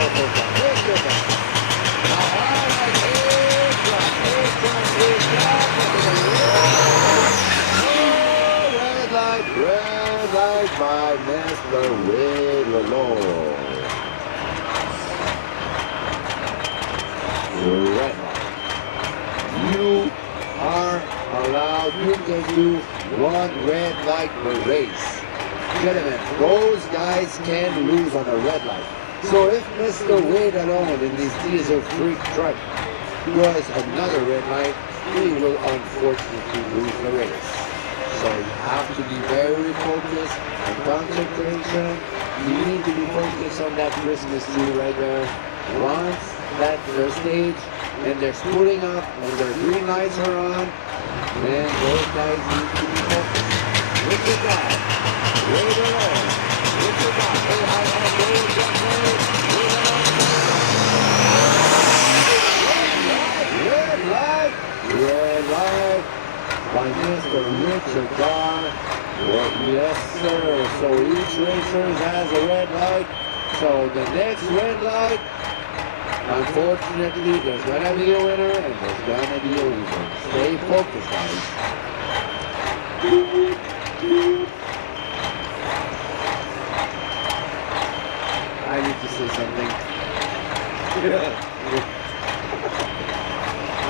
powerful jump. Real good jump. Now, all right, air drop. Oh, red light by Mr. Wade Lalone. Red light. You are allowed, you can do one red light per race. Gentlemen, those guys can lose on a red light. So if Mr. Wade alone in this diesel freak truck does another red light, he will unfortunately lose the race. So you have to be very focused on concentration. You need to be focused on that Christmas tree right there. Once that their stage and they're splitting up and their green lights are on, then those guys need to be focused. Look at that. Wait alone. Look at that. Hey, I have road jump road. Red light by Mr. Richard Carr. Yes, sir. So each racer has a red light. So the next red light, unfortunately, there's gonna be a winner and there's gonna be a loser. Stay focused, guys. I need to say something.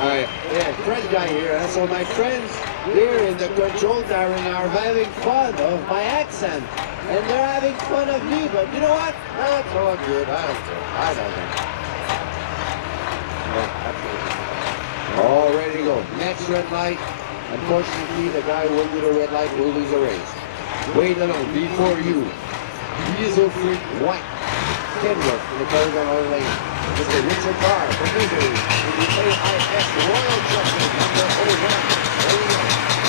Alright, yeah, Fred guy here. So my friends here in the control tower are having fun of my accent. And they're having fun of me, but you know what? That's all good. I don't care. I don't care. All ready to go. Next red light. Unfortunately, the guy who will do the red light will lose the race. Wait a little before you. Diesel Freak White. Kenworth in the Paragon lane. Mr. Richard Carr from Missouri. In the AIS Royal Trucking number 01. There we go.